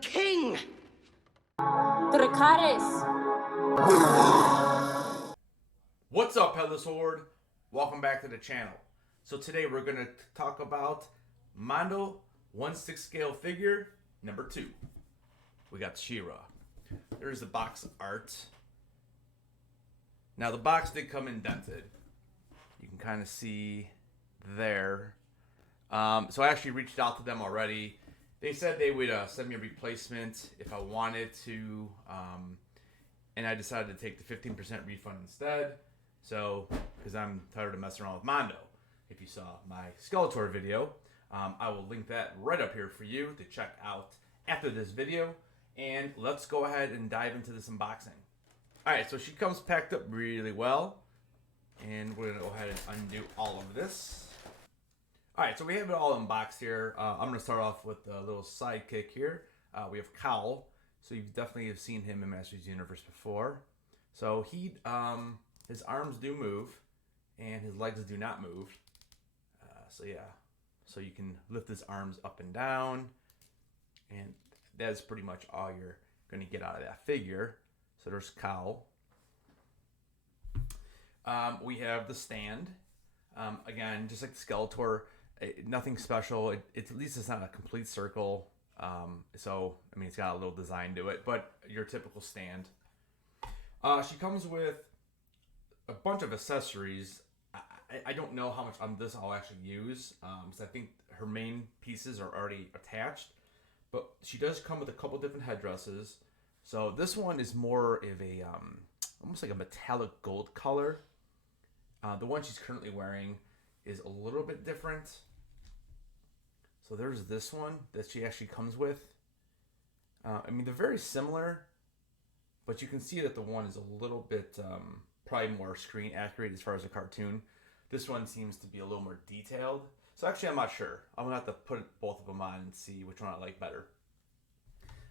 king! What's up, Headless Horde? Welcome back to the channel. So today we're going to talk about Mondo 1/6 scale figure number 2. We got She-Ra. There's the box art. Now the box did come indented. You can kind of see there. So I actually reached out to them already. They said they would send me a replacement if I wanted to. And I decided to take the 15% refund instead. So, because I'm tired of messing around with Mondo. If you saw my Skeletor video, I will link that right up here for you to check out after this video. And let's go ahead and dive into this unboxing. Alright, so she comes packed up really well. And we're going to go ahead and undo all of this. Alright, so we have it all unboxed here. I'm going to start off with a little sidekick here. We have Cowl. So you definitely have seen him in Masters Universe before. So he, his arms do move, and his legs do not move. So yeah, so you can lift his arms up and down, and that's pretty much all you're going to get out of that figure. So there's Cowl. We have the stand. Again, just like the Skeletor, nothing special. At least it's not a complete circle. So, I mean, it's got a little design to it, but your typical stand. She comes with a bunch of accessories. I don't know how much on this I'll actually use, because I think her main pieces are already attached, but she does come with a couple different headdresses. So this one is more of a, almost like a metallic gold color. The one she's currently wearing is a little bit different. So there's this one that she actually comes with. I mean, they're very similar, but you can see that the one is a little bit, probably more screen accurate as far as a cartoon. This one seems to be a little more detailed. So actually, I'm not sure. I'm gonna have to put both of them on and see which one I like better.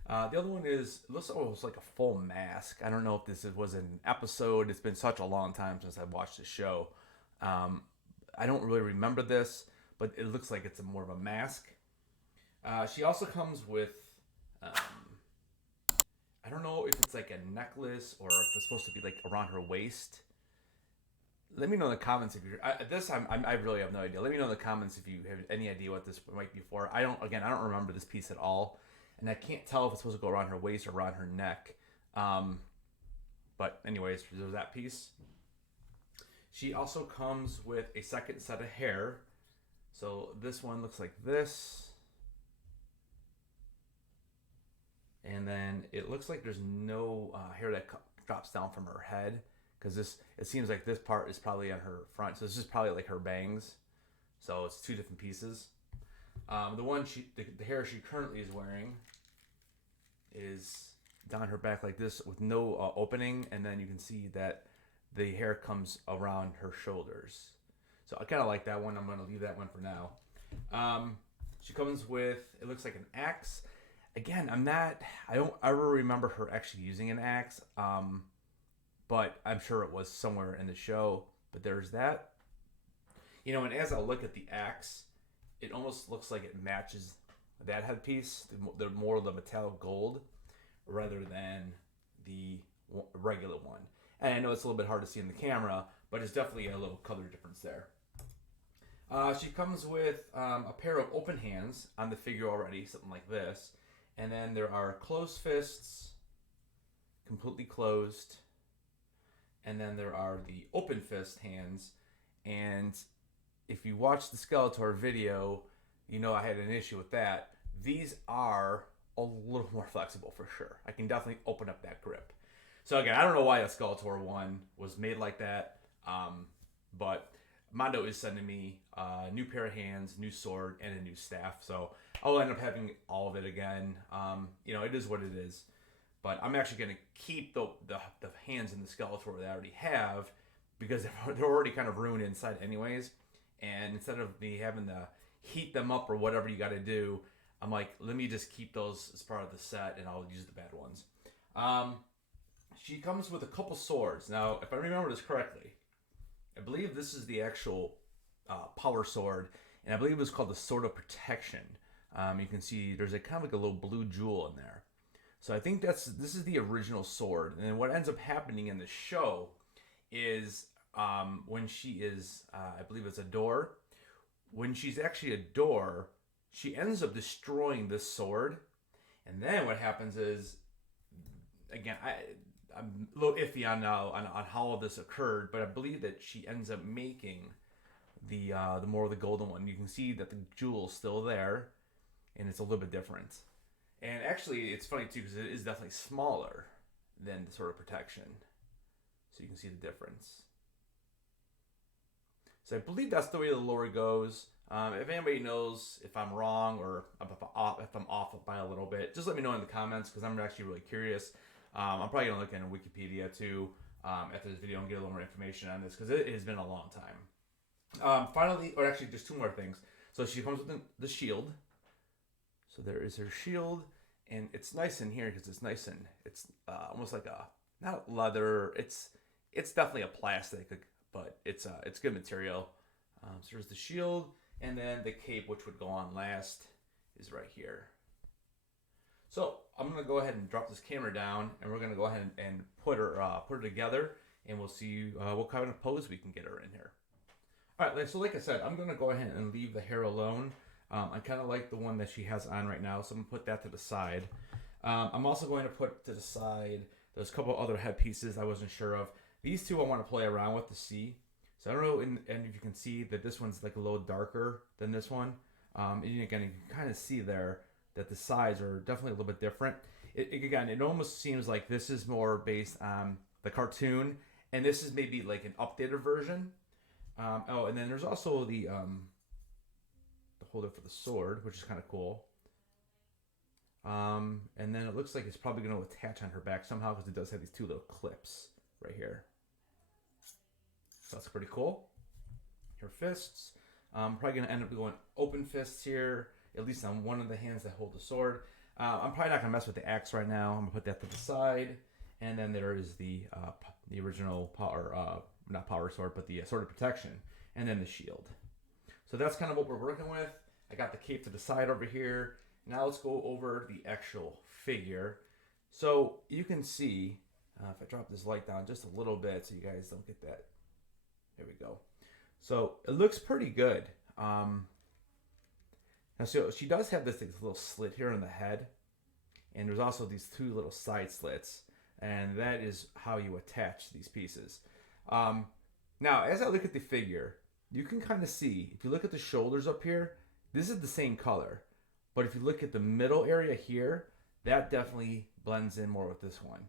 The other one is, it looks almost like a full mask. I don't know if this was an episode. It's been such a long time since I've watched the show. I don't really remember this, but it looks like it's more of a mask. She also comes with, I don't know if it's like a necklace or if it's supposed to be like around her waist. Let me know in the comments if you're, I really have no idea. Let me know in the comments if you have any idea what this might be for. I don't remember this piece at all. And I can't tell if it's supposed to go around her waist or around her neck. But anyways, there's that piece. She also comes with a second set of hair. So this one looks like this. And then it looks like there's no hair that drops down from her head. Because it seems like this part is probably on her front. So this is probably like her bangs. So it's two different pieces. The hair she currently is wearing is down her back like this with no opening. And then you can see that the hair comes around her shoulders. So I kind of like that one. I'm going to leave that one for now. She comes with, it looks like an axe. Again, I don't ever remember her actually using an axe. But I'm sure it was somewhere in the show. But there's that. You know, and as I look at the axe, it almost looks like it matches that headpiece. They're more of the metallic gold rather than the regular one. And I know it's a little bit hard to see in the camera, but it's definitely a little color difference there. She comes with a pair of open hands on the figure already, something like this. And then there are closed fists, completely closed. And then there are the open fist hands. And if you watch the Skeletor video, you know I had an issue with that. These are a little more flexible for sure. I can definitely open up that grip. So again, I don't know why the Skeletor one was made like that, but Mondo is sending me a new pair of hands, new sword, and a new staff. So I'll end up having all of it again. You know, it is what it is. But I'm actually going to keep the hands in the Skeletor that I already have because they're already kind of ruined inside anyways. And instead of me having to heat them up or whatever you got to do, I'm like, let me just keep those as part of the set and I'll use the bad ones. She comes with a couple swords. Now, if I remember this correctly, I believe this is the actual power sword, and I believe it was called the Sword of Protection. You can see there's a kind of like a little blue jewel in there. So I think this is the original sword. And then what ends up happening in the show is when she is, I believe it's a door. When she's actually a door, she ends up destroying this sword. And then what happens is, again, I'm a little iffy on how this occurred, but I believe that she ends up making the more of the golden one. You can see that the jewel's still there, and it's a little bit different. And actually, it's funny too because it is definitely smaller than the Sword of Protection, so you can see the difference. So I believe that's the way the lore goes. If anybody knows if I'm wrong or if I'm off by a little bit, just let me know in the comments because I'm actually really curious. I'm probably going to look into Wikipedia too after this video and get a little more information on this because it has been a long time. Finally, or actually just two more things. So she comes with the shield. So there is her shield, and it's nice in here because it's nice and it's almost like a, not leather, it's definitely a plastic, but it's good material. So there's the shield, and then the cape, which would go on last, is right here. So I'm gonna go ahead and drop this camera down, and we're gonna go ahead and put her together, and we'll see what kind of pose we can get her in here. All right, so like I said, I'm gonna go ahead and leave the hair alone. I kind of like the one that she has on right now, so I'm gonna put that to the side. I'm also going to put to the side, there's a couple other head pieces I wasn't sure of. These two I want to play around with to see. So I don't know, and if you can see that this one's like a little darker than this one. And again, you can kind of see there that the sides are definitely a little bit different. It almost seems like this is more based on the cartoon, and this is maybe like an updated version. Oh, and then there's also the holder for the sword, which is kind of cool. And then it looks like it's probably going to attach on her back somehow because it does have these two little clips right here. So that's pretty cool. Her fists. Probably going to end up going open fists here, at least on one of the hands that hold the sword. I'm probably not going to mess with the axe right now. I'm going to put that to the side. And then there is the original not power sword, but the Sword of Protection. And then the shield. So that's kind of what we're working with. I got the cape to the side over here. Now let's go over the actual figure. So you can see, if I drop this light down just a little bit so you guys don't get that. There we go. So it looks pretty good. Now so she does have this little slit here in the head. And there's also these two little side slits. And that is how you attach these pieces. Now, as I look at the figure, you can kind of see, if you look at the shoulders up here, this is the same color. But if you look at the middle area here, that definitely blends in more with this one.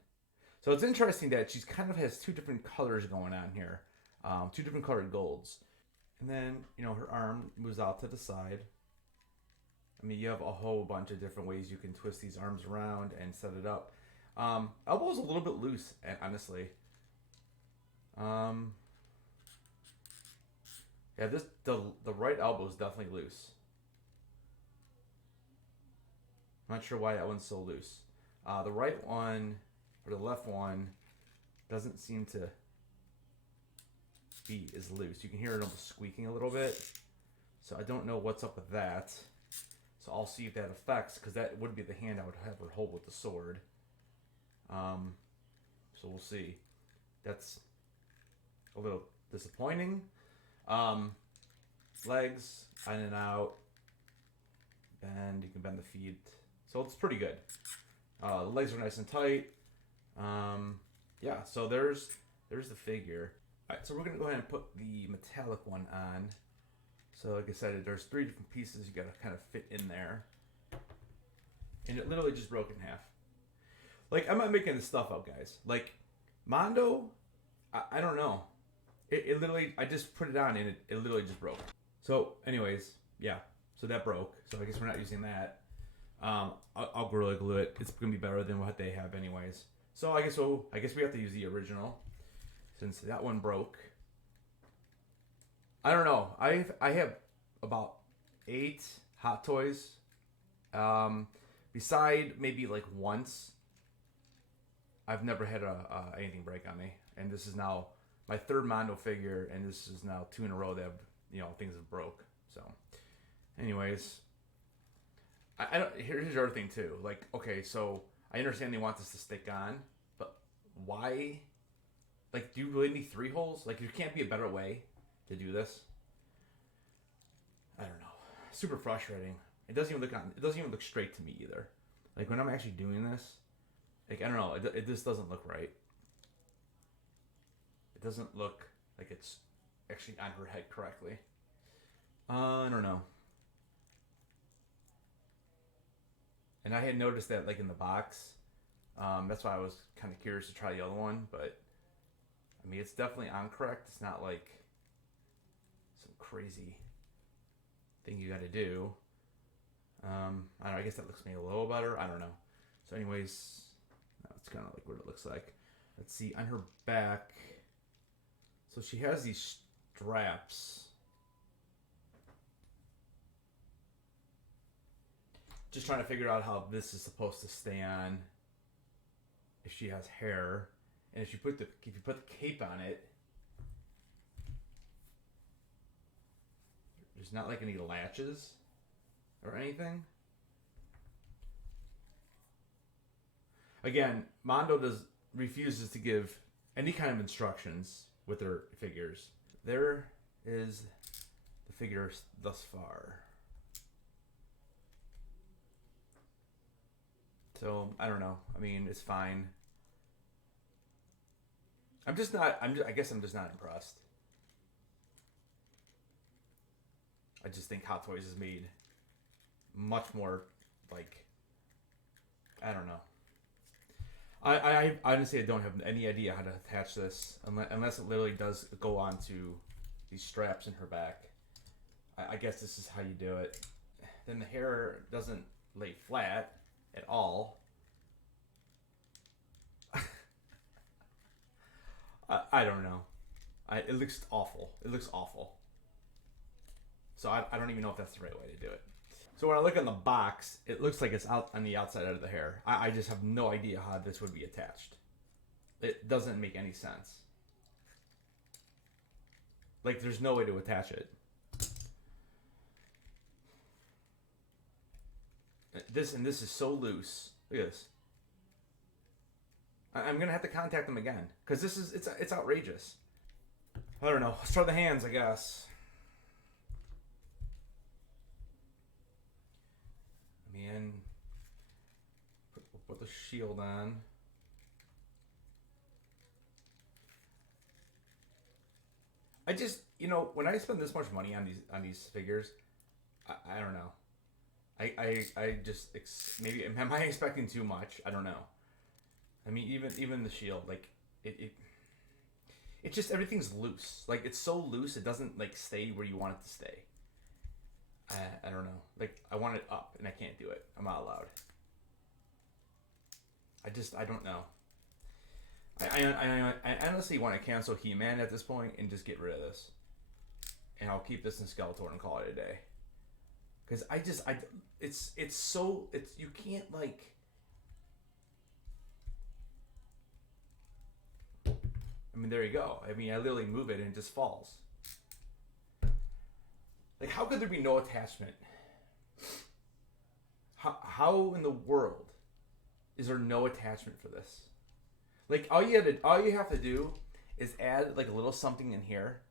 So it's interesting that she kind of has two different colors going on here. Two different colored golds. And then, her arm moves out to the side. I mean, you have a whole bunch of different ways you can twist these arms around and set it up. Elbow's a little bit loose, honestly. Yeah, the right elbow is definitely loose. I'm not sure why that one's so loose. The right one, or the left one, doesn't seem to be as loose. You can hear it almost squeaking a little bit. So I don't know what's up with that. So I'll see if that affects, because that would be the hand I would have her hold with the sword. So we'll see. That's a little disappointing. Legs, in and out. Bend, you can bend the feet. So it's pretty good. The legs are nice and tight. Yeah, so there's the figure. Alright, so we're going to go ahead and put the metallic one on. So like I said, there's 3 different pieces you got to kind of fit in there. And it literally just broke in half. Like, I'm not making this stuff up, guys. Like, Mondo, I don't know. It literally, I just put it on and it literally just broke. So anyways, yeah, so that broke. So I guess we're not using that. I'll Gorilla Glue it. It's going to be better than what they have anyways. So I guess we have to use the original since that one broke. I don't know. I have about 8 Hot Toys. Beside maybe like once, I've never had anything break on me. And this is now my 3rd Mondo figure, and this is now 2 in a row that have, things have broke. So, anyways, I don't. Here's the other thing too. Like, okay, so I understand they want this to stick on, but why? Like, do you really need 3 holes? Like, there can't be a better way to do this. I don't know. Super frustrating. It doesn't even look on. It doesn't even look straight to me either. Like when I'm actually doing this, like I don't know. It just doesn't look right. It doesn't look like it's actually on her head correctly. I don't know. And I had noticed that like in the box. That's why I was kind of curious to try the other one, but I mean it's definitely on correct. It's not like some crazy thing you got to do. I don't know. I guess that looks maybe a little better. I don't know. So, anyways, that's kind of like what it looks like. Let's see on her back. So she has these straps. Just trying to figure out how this is supposed to stay on. If she has hair, and if you put the cape on it, there's not like any latches or anything. Again, Mondo refuses to give any kind of instructions with their figures. There is the figure thus far. So I don't know. I mean, it's fine. I'm just not. I guess I'm just not impressed. I just think Hot Toys is made much more like I don't know. I honestly don't have any idea how to attach this unless it literally does go onto these straps in her back. I guess this is how you do it. Then the hair doesn't lay flat at all. I don't know. It looks awful. It looks awful. So I don't even know if that's the right way to do it. So when I look on the box, it looks like it's out on the outside of the hair. I just have no idea how this would be attached. It doesn't make any sense. Like there's no way to attach it. This is so loose. Look at this. I'm gonna have to contact them again because it's outrageous. I don't know. Let's try the hands, I guess. Man, put the shield on. I just, when I spend this much money on these figures, I don't know. I just maybe am I expecting too much? I don't know. I mean, even the shield, like it just everything's loose. Like it's so loose, it doesn't like stay where you want it to stay. I don't know. Like I want it up, and I can't do it. I'm not allowed. I don't know. I honestly want to cancel He-Man at this point and just get rid of this, and I'll keep this in Skeletor and call it a day. Because it's so you can't like. I mean, there you go. I mean, I literally move it and it just falls. Like, how could there be no attachment? How in the world is there no attachment for this? Like, all you have to do is add like a little something in here,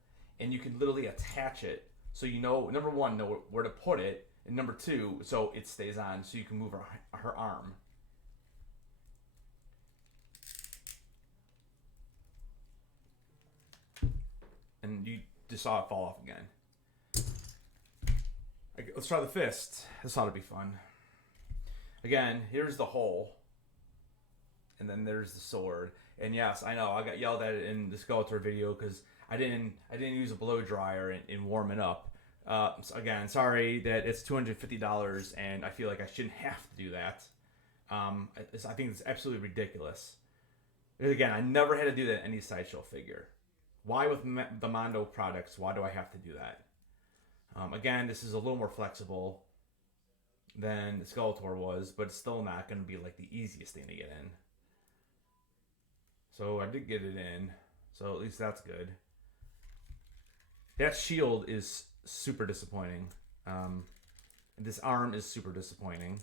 and you can literally attach it. So number one, know where to put it, and number two, so it stays on, so you can move her arm. And you just saw it fall off again. Let's try the fist. This ought to be fun. Again, here's the hole. And then there's the sword. And yes, I know, I got yelled at it in the Skeletor video because I didn't use a blow dryer and warm it up. So again, sorry that it's $250 and I feel like I shouldn't have to do that. I think it's absolutely ridiculous. Because again, I never had to do that in any sideshow figure. Why with the Mondo products, why do I have to do that? Again, this is a little more flexible than the Skeletor was, but it's still not going to be like the easiest thing to get in. So I did get it in, so at least that's good. That shield is super disappointing. This arm is super disappointing.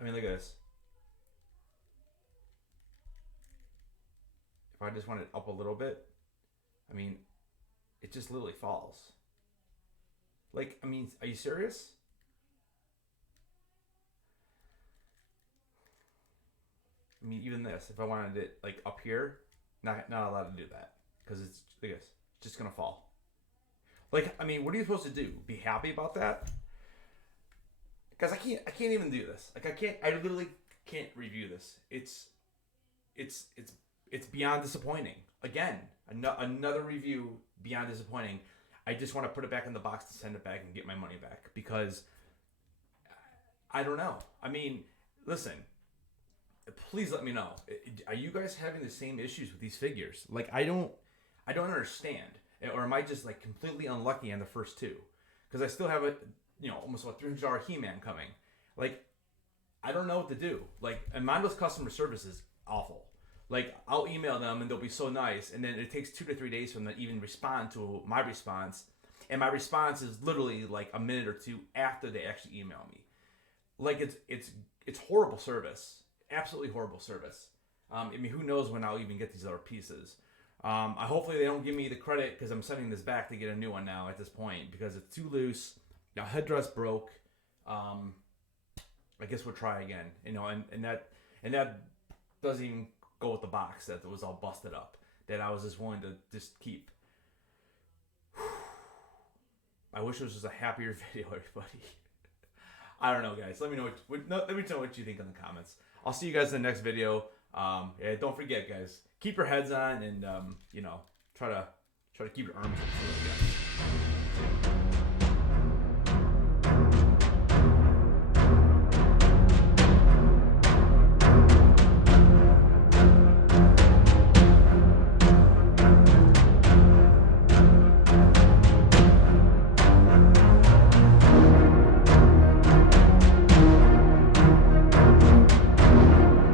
I mean, look at this. If I just want it up a little bit, I mean, it just literally falls. Like, I mean, are you serious? I mean, even this, if I wanted it like up here, not allowed to do that because it's, look at this, it's just gonna fall. Like, I mean, what are you supposed to do? Be happy about that? Because I can't even do this. Like, I literally can't review this. It's beyond disappointing. Again, another review beyond disappointing. I just want to put it back in the box to send it back and get my money back because I don't know. I mean, listen, please let me know. Are you guys having the same issues with these figures? Like, I don't understand. Or am I just like completely unlucky on the first two? Because I still have almost a $300 He-Man coming. Like, I don't know what to do. Like, and Mondo's customer service is awful. Like, I'll email them and they'll be so nice, and then it takes 2 to 3 days for them to even respond to my response. And my response is literally like a minute or two after they actually email me. Like, it's horrible service. Absolutely horrible service. I mean, who knows when I'll even get these other pieces. Hopefully they don't give me the credit because I'm sending this back to get a new one now at this point because it's too loose. Now, Headdress broke. I guess we'll try again. And that doesn't even go with the box that was all busted up that I was just willing to just keep. I wish it was just a happier video, everybody. I don't know, guys. Let me know what you think in the comments. I'll see you guys in the next video. Yeah, don't forget, guys. Keep your heads on and try to keep your arms up, guys.